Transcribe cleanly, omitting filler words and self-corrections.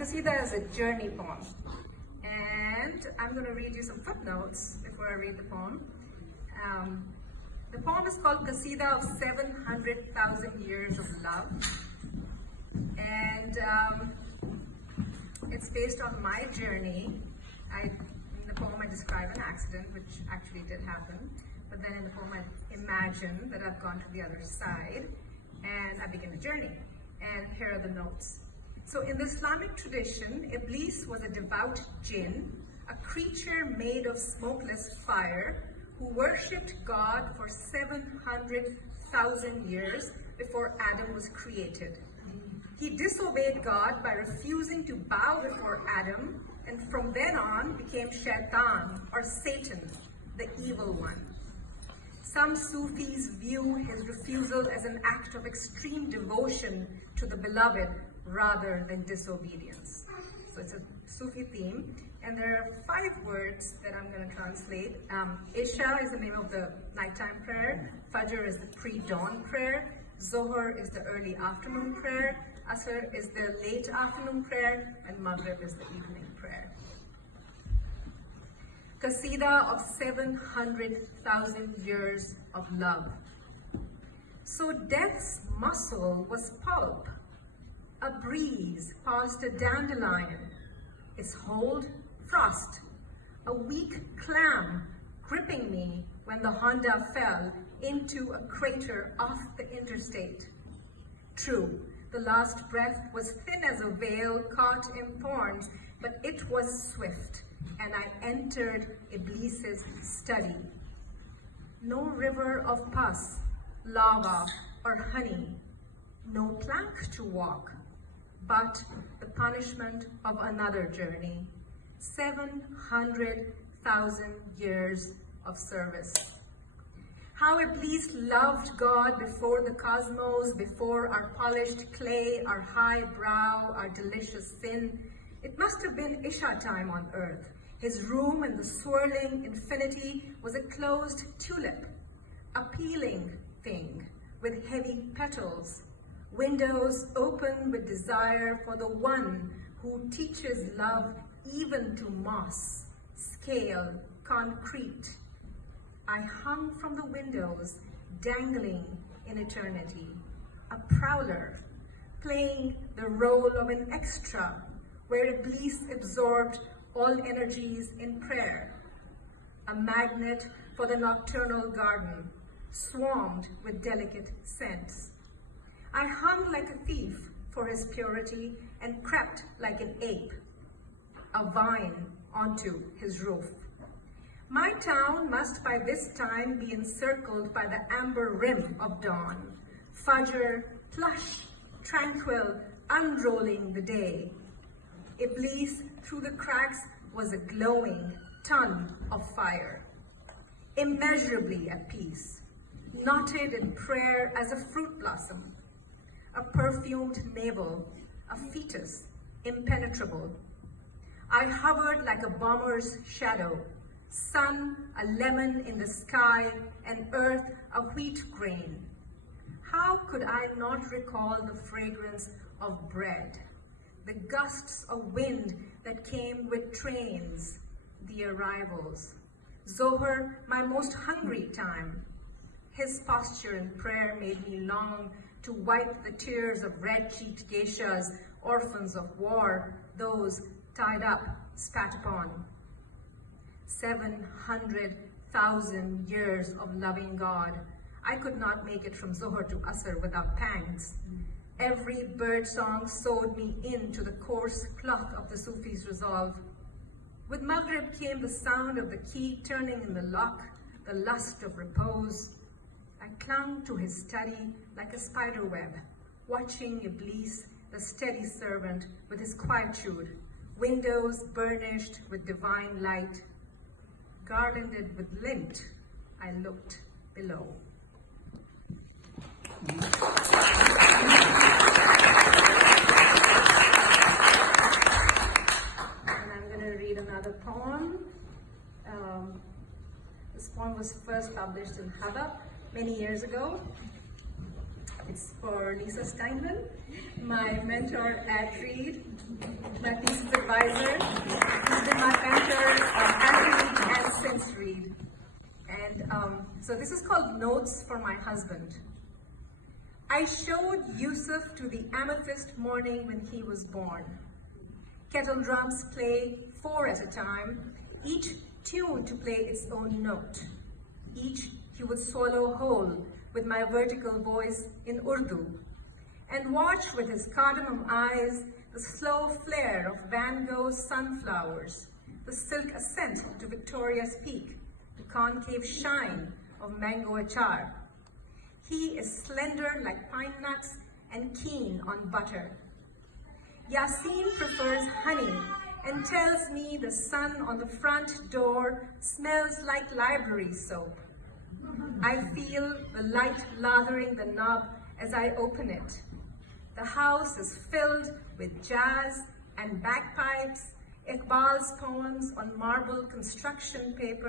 Qasida is a journey poem, and I'm going to read you some footnotes before I read the poem. The poem is called Qasida of 700,000 Years of Love, and it's based on my journey. In the poem I describe an accident, which actually did happen, but then in the poem I imagine that I've gone to the other side, and I begin a journey. And here are the notes. So in the Islamic tradition, Iblis was a devout jinn, a creature made of smokeless fire, who worshipped God for 700,000 years before Adam was created. He disobeyed God by refusing to bow before Adam, and from then on became Shaitan, or Satan, the evil one. Some Sufis view his refusal as an act of extreme devotion to the beloved rather than disobedience. So it's a Sufi theme, and there are 5 words that I'm going to translate. Isha is the name of the nighttime prayer, Fajr is the pre-dawn prayer, Zohar is the early afternoon prayer, Asr is the late afternoon prayer, and Maghrib is the evening prayer. Qasida of 700,000 years of love. So death's muscle was pulp, a breeze past a dandelion, its hold frost, a weak clam gripping me when the Honda fell into a crater off the interstate. True, the last breath was thin as a veil caught in thorns, but it was swift, and I entered Iblis's study. No river of pus, lava, or honey, no plank to walk, but the punishment of another journey, 700,000 years of service. How Iblis loved God before the cosmos, before our polished clay, our high brow, our delicious sin. It must have been Isha time on earth. His room in the swirling infinity was a closed tulip, a peeling thing with heavy petals, windows open with desire for the one who teaches love even to moss, scale, concrete. I hung from the windows, dangling in eternity, a prowler, playing the role of an extra, where Iblis absorbed all energies in prayer, a magnet for the nocturnal garden, swarmed with delicate scents. I hung like a thief for his purity and crept like an ape, a vine onto his roof. My town must by this time be encircled by the amber rim of dawn, Fajr, plush, tranquil, unrolling the day. Iblis, through the cracks, was a glowing ton of fire, immeasurably at peace, knotted in prayer as a fruit blossom, a perfumed navel, a fetus, impenetrable. I hovered like a bomber's shadow, sun a lemon in the sky, and earth a wheat grain. How could I not recall the fragrance of bread, the gusts of wind that came with trains, the arrivals? Zohar, my most hungry time. His posture in prayer made me long to wipe the tears of red-cheeked geishas, orphans of war, those tied up, spat upon. 700,000 years of loving God. I could not make it from Zohar to Asr without pangs. Every bird song sewed me into the coarse cloth of the Sufi's resolve. With Maghrib came the sound of the key turning in the lock, the lust of repose. I clung to his study like a spider web, watching Iblis, the steady servant, with his quietude, windows burnished with divine light. Garlanded with lint, I looked below. And I'm going to read another poem. This poem was first published in Shadab many years ago. It's for Lisa Steinman, my mentor at Reed, my thesis advisor. She's been my mentor at Reed and since Reed. And so this is called Notes for My Husband. I showed Yusuf to the amethyst morning when he was born. Kettle drums play 4 at a time, each tuned to play its own note. Each he would swallow whole with my vertical voice in Urdu, and watch with his cardamom eyes the slow flare of Van Gogh's sunflowers, the silk ascent to Victoria's Peak, the concave shine of mango achar. He is slender like pine nuts and keen on butter. Yasin prefers honey and tells me the sun on the front door smells like library soap. I feel the light lathering the knob as I open it. The house is filled with jazz and bagpipes, Iqbal's poems on marble construction paper.